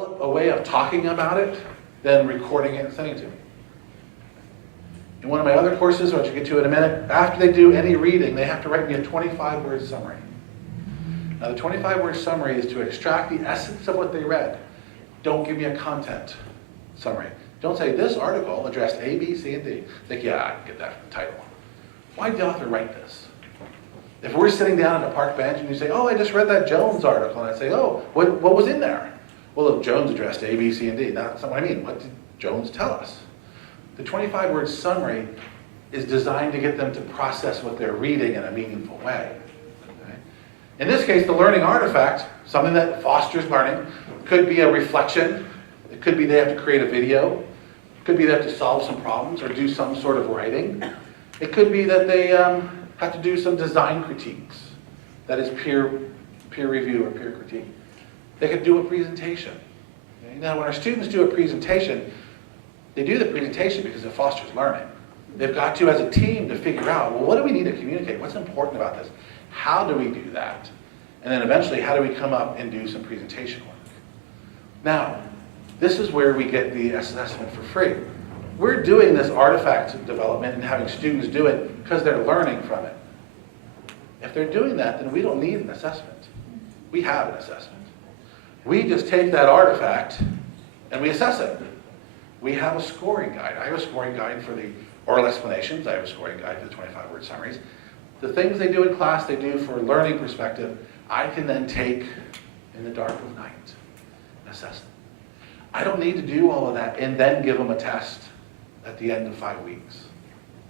develop a way of talking about it than recording it and sending it to me. In one of my other courses, which I'll get to in a minute, after they do any reading, they have to write me a 25-word summary. Now, the 25-word summary is to extract the essence of what they read. Don't give me a content summary. Don't say, this article addressed A, B, C, and D. Think, yeah, I can get that from the title. Why did the author write this? If we're sitting down at a park bench and you say, oh, I just read that Jones article, and I say, oh, what was in there? Well, if Jones addressed A, B, C, and D, that's not what I mean. What did Jones tell us? The 25-word summary is designed to get them to process what they're reading in a meaningful way. Okay? In this case, the learning artifact, something that fosters learning, could be a reflection. It could be they have to create a video. It could be they have to solve some problems or do some sort of writing. It could be that they have to do some design critiques. That is peer review or peer critique. They could do a presentation. Okay? Now, when our students do a presentation, they do the presentation because it fosters learning. They've got to, as a team, to figure out, well, what do we need to communicate? What's important about this? How do we do that? And then eventually, how do we come up and do some presentation work? Now, this is where we get the assessment for free. We're doing this artifact development and having students do it because they're learning from it. If they're doing that, then we don't need an assessment. We have an assessment. We just take that artifact and we assess it. We have a scoring guide. I have a scoring guide for the oral explanations. I have a scoring guide for the 25-word summaries. The things they do in class, they do for a learning perspective, I can then take in the dark of night and assess them. I don't need to do all of that and then give them a test at the end of 5 weeks.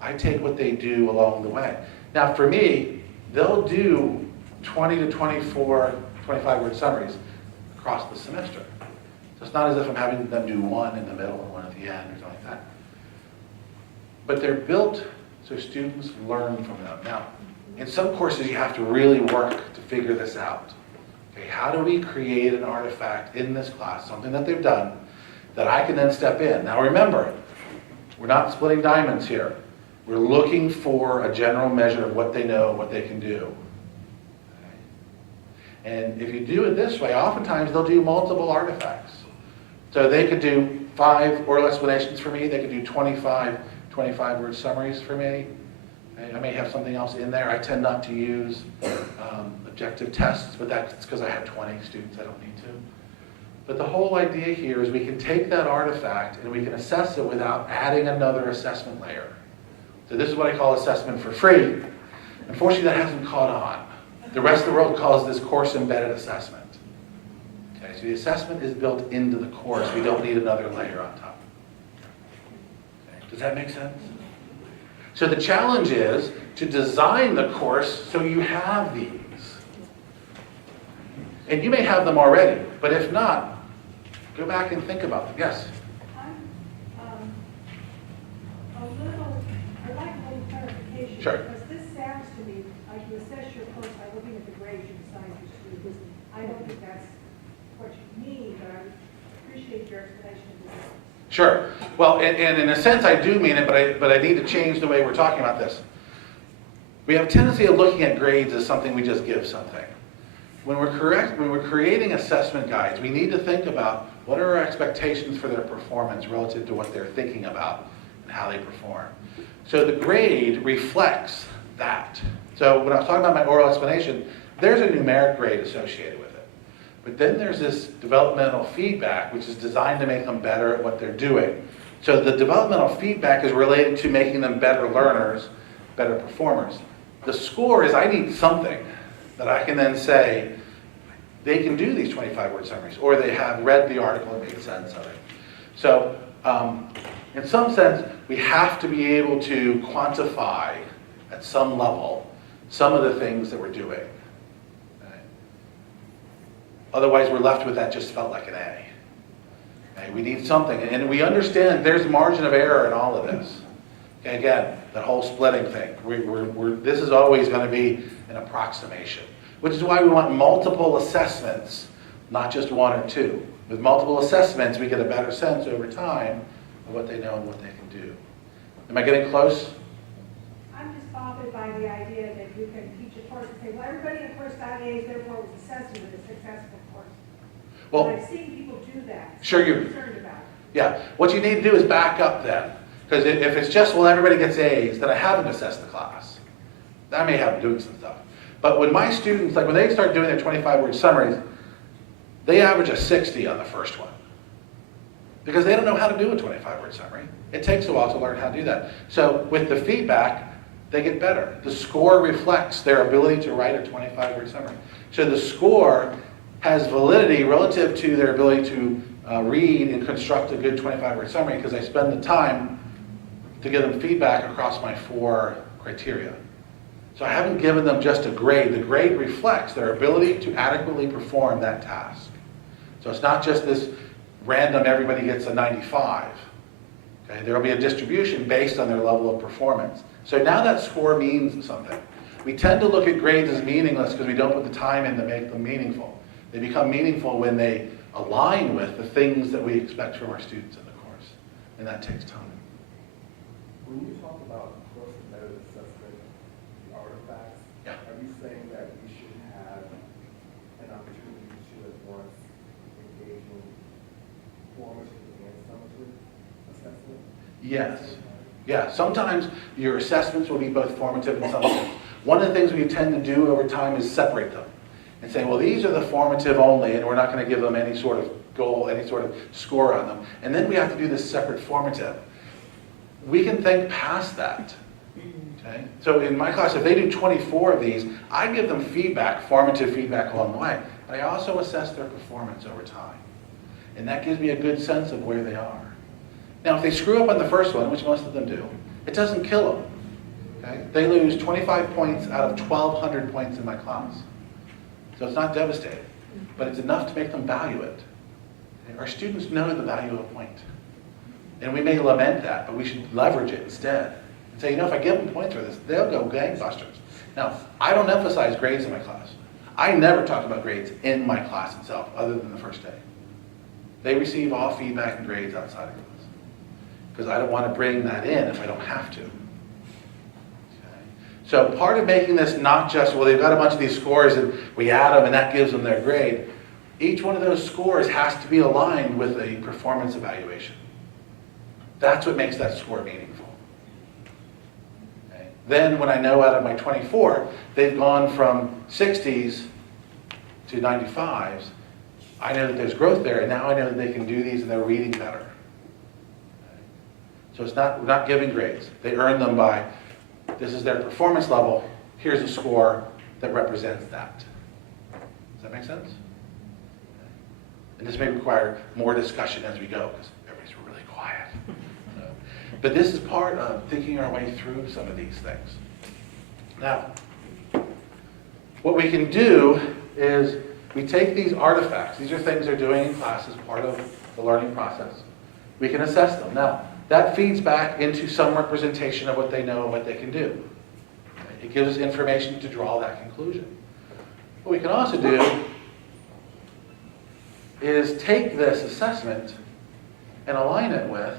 I take what they do along the way. Now, for me, they'll do 20 to 24 25-word summaries across the semester. So it's not as if I'm having them do one in the middle and one at the end or something like that. But they're built so students learn from them. Now, in some courses, you have to really work to figure this out. Okay, how do we create an artifact in this class, something that they've done, that I can then step in? Now remember, we're not splitting diamonds here. We're looking for a general measure of what they know, what they can do. Okay? And if you do it this way, oftentimes they'll do multiple artifacts. So they could do 5 oral explanations for me. They could do 25-word summaries for me. I may have something else in there. I tend not to use objective tests, but that's because I have 20 students. I don't need to. But the whole idea here is we can take that artifact and we can assess it without adding another assessment layer. So this is what I call assessment for free. Unfortunately, that hasn't caught on. The rest of the world calls this course-embedded assessment. Okay, so the assessment is built into the course. We don't need another layer on top. Okay, does that make sense? So the challenge is to design the course so you have these. And you may have them already, but if not, go back and think about them. Yes? I'd like a little clarification. Sure. Because this sounds to me like you assess your course by looking at the grades you decide your students. I don't think that's what you mean, but I would appreciate your explanation of this. Sure. Well, and in a sense, I do mean it, but I need to change the way we're talking about this. We have a tendency of looking at grades as something we just give something. When we're creating assessment guides, we need to think about what are our expectations for their performance relative to what they're thinking about and how they perform. So the grade reflects that. So when I was talking about my oral explanation, there's a numeric grade associated with it. But then there's this developmental feedback, which is designed to make them better at what they're doing. So the developmental feedback is related to making them better learners, better performers. The score is I need something that I can then say, they can do these 25-word summaries, or they have read the article and made sense of it. So in some sense, we have to be able to quantify at some level some of the things that we're doing. Okay? Otherwise, we're left with that just felt like an A. Okay? We need something, and we understand there's margin of error in all of this. Okay, again, that whole splitting thing. This is always going to be an approximation, which is why we want multiple assessments, not just 1 or 2. With multiple assessments, we get a better sense over time of what they know and what they can do. Am I getting close? I'm just bothered by the idea that you can teach a course and say, well, everybody in the course got A's, therefore it was assessed as a successful course. Well, I've seen people do that. So Sure I'm you- concerned about it. Yeah, what you need to do is back up then. Because if it's just, well, everybody gets A's, then I haven't assessed the class. I may have them doing some stuff. But when my students, like when they start doing their 25-word summaries, they average a 60 on the first one. Because they don't know how to do a 25-word summary. It takes a while to learn how to do that. So with the feedback, they get better. The score reflects their ability to write a 25-word summary. So the score has validity relative to their ability to read and construct a good 25-word summary because I spend the time to give them feedback across my 4 criteria. So I haven't given them just a grade. The grade reflects their ability to adequately perform that task. So it's not just this random everybody gets a 95. Okay? There will be a distribution based on their level of performance. So now that score means something. We tend to look at grades as meaningless because we don't put the time in to make them meaningful. They become meaningful when they align with the things that we expect from our students in the course. And that takes time. When you talk about course embedded assessment, the artifacts, Yeah. are you saying that we should have an opportunity to at once engage in formative and summative assessment? Yes. Yeah, sometimes your assessments will be both formative and summative. One of the things we tend to do over time is separate them and say, well, these are the formative only, and we're not going to give them any sort of goal, any sort of score on them. And then we have to do this separate formative. We can think past that. Okay? So in my class, if they do 24 of these, I give them feedback, formative feedback along the way. But I also assess their performance over time. And that gives me a good sense of where they are. Now, if they screw up on the first one, which most of them do, it doesn't kill them. Okay? They lose 25 points out of 1,200 points in my class. So it's not devastating, but it's enough to make them value it. Okay? Our students know the value of a point. And we may lament that, but we should leverage it instead. And say, you know, if I give them points for this, they'll go gangbusters. Now, I don't emphasize grades in my class. I never talk about grades in my class itself, other than the first day. They receive all feedback and grades outside of class. Because I don't want to bring that in if I don't have to. Okay. So part of making this not just, well, they've got a bunch of these scores and we add them and that gives them their grade. Each one of those scores has to be aligned with a performance evaluation. That's what makes that score meaningful. Okay. Then when I know out of my 24, they've gone from 60s to 95s, I know that there's growth there, and now I know that they can do these and they're reading better. Okay. So it's not, we're not giving grades. They earn them by, this is their performance level, here's a score that represents that. Does that make sense? Okay. And this may require more discussion as we go, because everybody's really quiet. But this is part of thinking our way through some of these things. Now, what we can do is we take these artifacts. These are things they're doing in class as part of the learning process. We can assess them. Now, that feeds back into some representation of what they know and what they can do. It gives us information to draw that conclusion. What we can also do is take this assessment and align it with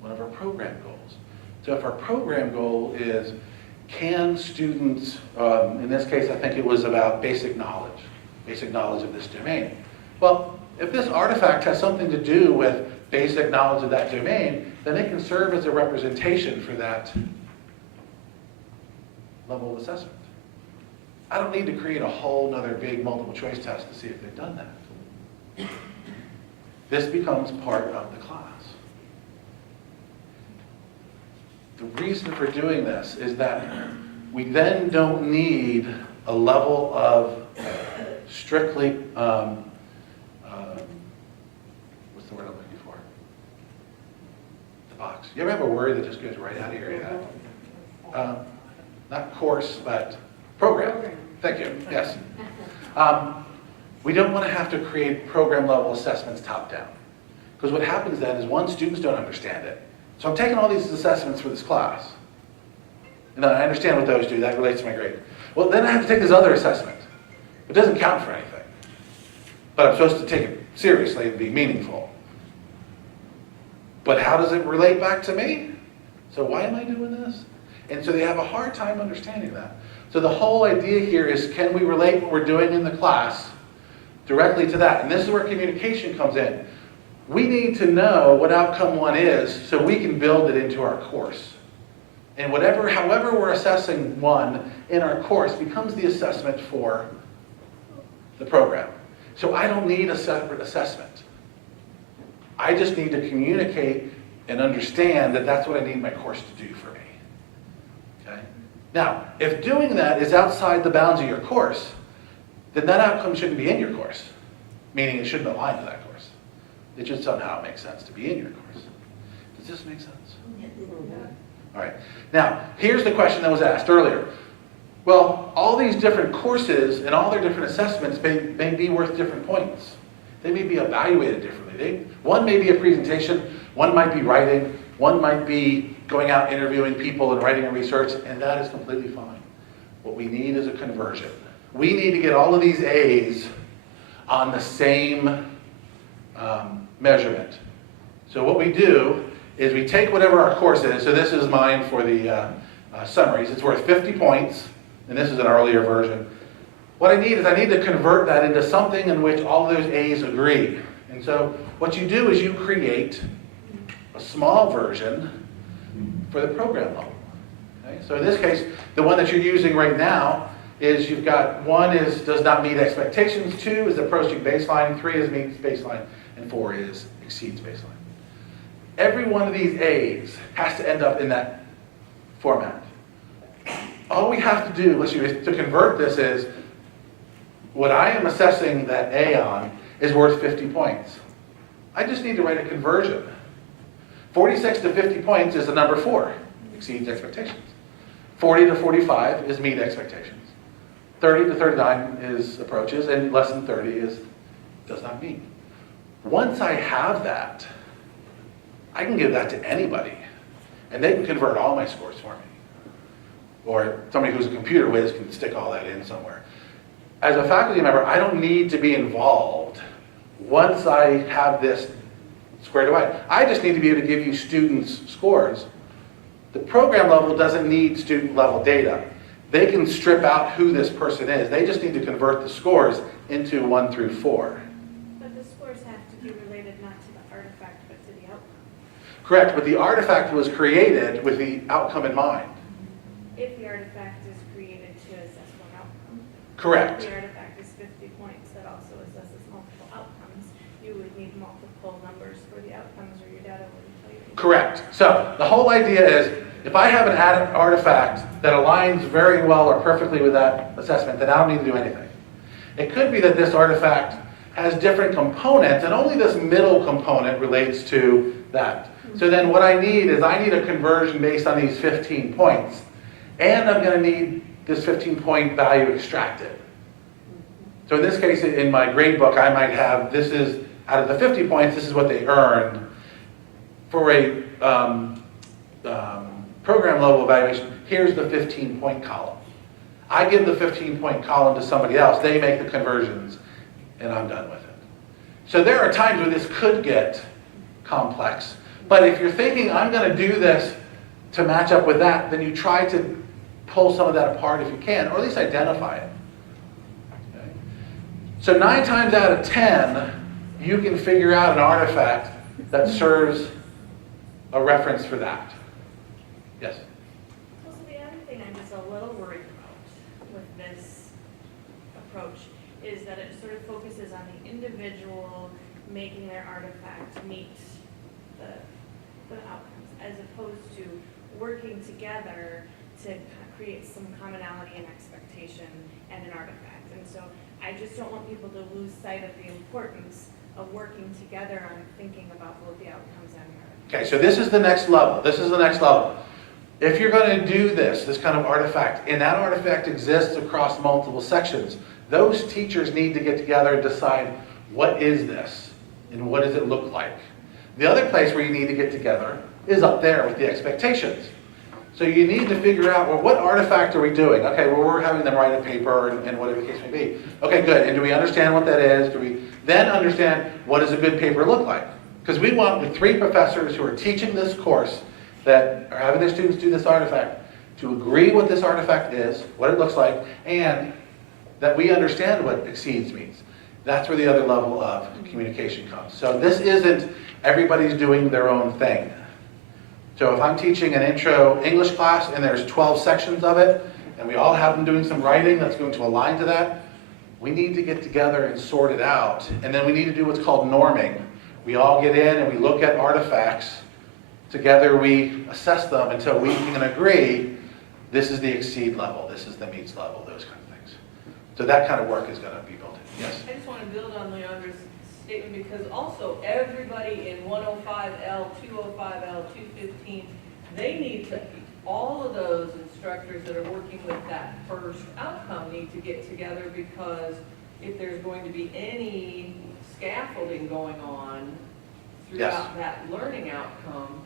one of our program goals. So if our program goal is, can students, in this case I think it was about basic knowledge of this domain. Well, if this artifact has something to do with basic knowledge of that domain, then it can serve as a representation for that level of assessment. I don't need to create a whole nother big multiple choice test to see if they've done that. This becomes part of the class. The reason for doing this is that we then don't need a level of strictly, what's the word I'm looking for? The box. You ever have a word that just goes right out of your head? Not course, but program. Thank you, yes. We don't want to have to create program level assessments top down. Because what happens then is, one, students don't understand it. So I'm taking all these assessments for this class. And I understand what those do, that relates to my grade. Well, then I have to take this other assessment. It doesn't count for anything. But I'm supposed to take it seriously and be meaningful. But how does it relate back to me? So why am I doing this? And so they have a hard time understanding that. So the whole idea here is, can we relate what we're doing in the class directly to that. And this is where communication comes in. We need to know what outcome 1 is so we can build it into our course. And however we're assessing 1 in our course becomes the assessment for the program. So I don't need a separate assessment. I just need to communicate and understand that that's what I need my course to do for me. Okay? Now, if doing that is outside the bounds of your course, then that outcome shouldn't be in your course, meaning it shouldn't align to that course. It should somehow make sense to be in your course. Does this make sense? All right. Now, here's the question that was asked earlier. Well, all these different courses and all their different assessments may be worth different points. They may be evaluated differently. One may be a presentation, one might be writing, one might be going out interviewing people and writing a research, and that is completely fine. What we need is a conversion. We need to get all of these A's on the same measurement. So what we do is we take whatever our course is. So this is mine for the summaries. It's worth 50 points, and this is an earlier version. What I need is I need to convert that into something in which all of those A's agree. And so what you do is you create a small version for the program level. Okay? So in this case, the one that you're using right now is you've got 1 is does not meet expectations, 2 is approaching baseline, 3 is meets baseline, and 4 is exceeds baseline. Every one of these A's has to end up in that format. All we have to do to convert this is what I am assessing that A on is worth 50 points. I just need to write a conversion. 46 to 50 points is the number 4, exceeds expectations. 40 to 45 is meet expectations. 30 to 39 is approaches, and less than 30 is does not meet. Once I have that, I can give that to anybody, and they can convert all my scores for me. Or somebody who's a computer whiz can stick all that in somewhere. As a faculty member, I don't need to be involved once I have this squared away. I just need to be able to give you students' scores. The program level doesn't need student level data. They can strip out who this person is. They just need to convert the scores into 1 through 4. But the scores have to be related not to the artifact, but to the outcome. Correct, but the artifact was created with the outcome in mind. If the artifact is created to assess one outcome. Correct. If the artifact is 50 points that also assesses multiple outcomes, you would need multiple numbers for the outcomes or your data wouldn't tell you. Correct. So the whole idea is if I have an artifact that aligns very well or perfectly with that assessment, then I don't need to do anything. It could be that this artifact has different components and only this middle component relates to that. So then what I need is I need a conversion based on these 15 points. And I'm going to need this 15-point value extracted. So in this case, in my grade book, I might have, this is, out of the 50 points, this is what they earned. For a program level evaluation, here's the 15-point column. I give the 15-point column to somebody else. They make the conversions, and I'm done with it. So there are times when this could get complex. But if you're thinking, I'm going to do this to match up with that, then you try to pull some of that apart if you can, or at least identify it. Okay? So 9 times out of 10, you can figure out an artifact that serves a reference for that. Yes? Well, so the other thing I'm just a little worried about with this approach is that it sort of focuses on the individual making their artifact meet the outcomes, as opposed to working together to create some commonality and expectation and an artifact. And so I just don't want people to lose sight of the importance of working together on thinking about both the outcomes and the artifact. Okay, so this is the next level. This is the next level. If you're going to do this kind of artifact, and that artifact exists across multiple sections, those teachers need to get together and decide, what is this? And what does it look like? The other place where you need to get together is up there with the expectations. So you need to figure out, well, what artifact are we doing? Okay, well, we're having them write a paper and whatever the case may be. Okay, good. And do we understand what that is? Do we then understand what does a good paper look like? Because we want with 3 professors who are teaching this course that are having their students do this artifact to agree what this artifact is, what it looks like, and that we understand what exceeds means. That's where the other level of communication comes. So this isn't everybody's doing their own thing. So if I'm teaching an intro English class and there's 12 sections of it, and we all have them doing some writing that's going to align to that, we need to get together and sort it out. And then we need to do what's called norming. We all get in and we look at artifacts. Together we assess them until we can agree this is the exceed level, this is the meets level, those kind of things. So that kind of work is going to be built in. Yes? I just want to build on Leandra's statement because also everybody in 105L, 205L, 215, they need to, all of those instructors that are working with that first outcome need to get together because if there's going to be any scaffolding going on throughout that learning outcome,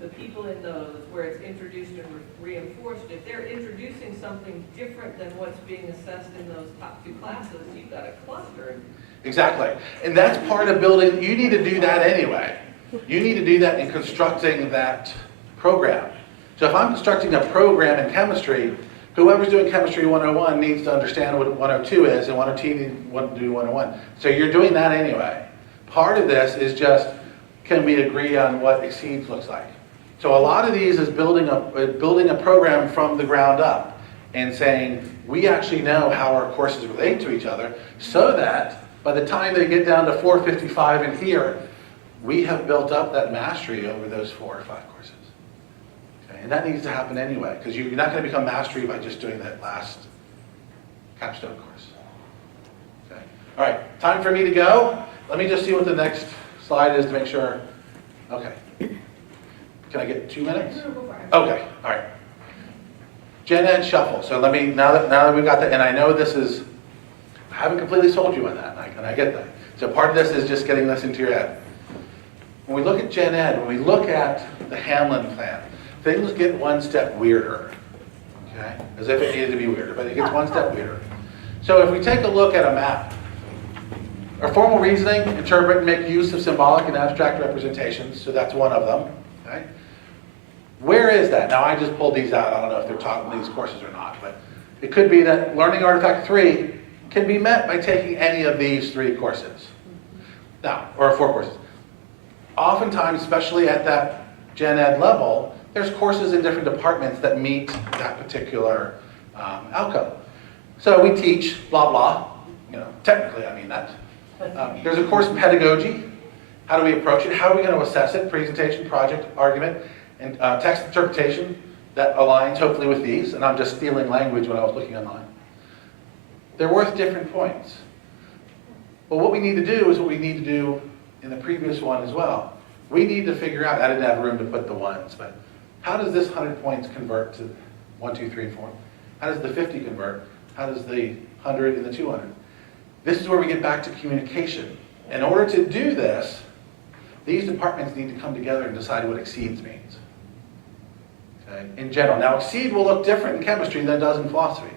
the people in those where it's introduced and reinforced, if they're introducing something different than what's being assessed in those top 2 classes, you've got a cluster. Exactly. And that's part of building, you need to do that anyway. You need to do that in constructing that program. So if I'm constructing a program in chemistry, whoever's doing Chemistry 101 needs to understand what 102 is, and 102 needs to do 101. So you're doing that anyway. Part of this is just, can we agree on what exceeds looks like? So a lot of these is building a program from the ground up and saying, we actually know how our courses relate to each other so that by the time they get down to 455 in here, we have built up that mastery over those 4 or 5 courses. Okay? And that needs to happen anyway, because you're not going to become mastery by just doing that last capstone course. Okay? All right, time for me to go. Let me just see what the next slide is to make sure. Okay. Can I get 2 minutes? Okay, all right. Gen Ed shuffle. So let me, now that we've got that, and I know this is, I haven't completely sold you on that, and I get that. So part of this is just getting this into your head. When we look at Gen Ed, when we look at the Hamline plan, things get one step weirder. Okay? As if it needed to be weirder, but it gets one step weirder. So if we take a look at a map, our formal reasoning, interpret and make use of symbolic and abstract representations, so that's one of them. Okay? Where is that? Now I just pulled these out. I don't know if they're taught in these courses or not, but it could be that Learning Artifact 3 can be met by taking any of these 3 courses. Now, or 4 courses. Oftentimes, especially at that Gen Ed level, there's courses in different departments that meet that particular outcome. So we teach blah, blah. You know, technically, I mean that. There's a course in pedagogy. How do we approach it? How are we going to assess it? Presentation, project, argument, and text interpretation that aligns hopefully with these. And I'm just stealing language when I was looking online. They're worth different points. But what we need to do is what we need to do in the previous one as well. We need to figure out, I didn't have room to put the ones, but how does this 100 points convert to 1, 2, 3, 4? How does the 50 convert? How does the 100 and the 200? This is where we get back to communication. In order to do this, these departments need to come together and decide what exceeds means. Okay? In general. Now, exceed will look different in chemistry than it does in philosophy.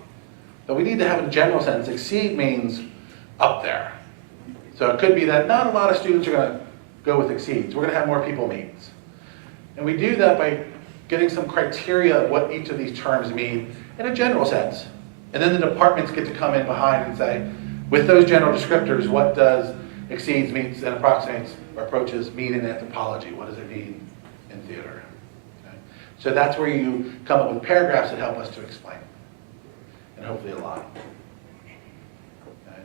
But we need to have a general sense. Exceed means up there. So it could be that not a lot of students are going to go with exceeds. We're going to have more people means. And we do that by getting some criteria of what each of these terms mean in a general sense. And then the departments get to come in behind and say, with those general descriptors, what does exceeds, means, and approximates or approaches mean in anthropology? What does it mean in theater? Okay? So that's where you come up with paragraphs that help us to explain. And hopefully a lot. Okay?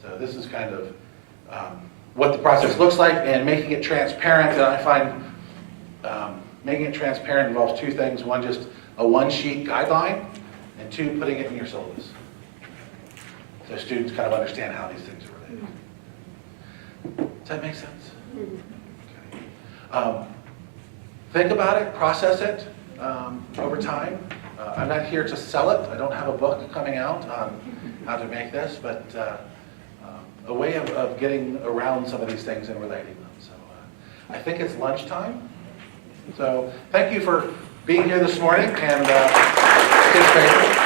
So this is kind of what the process looks like and making it transparent. And I find making it transparent involves 2 things. One, just a 1-sheet guideline, and 2, putting it in your syllabus. So students kind of understand how these things are related. Does that make sense? Okay. Think about it, process it over time. I'm not here to sell it. I don't have a book coming out on how to make this, but a way of getting around some of these things and relating them. So I think it's lunchtime. So thank you for being here this morning and participating.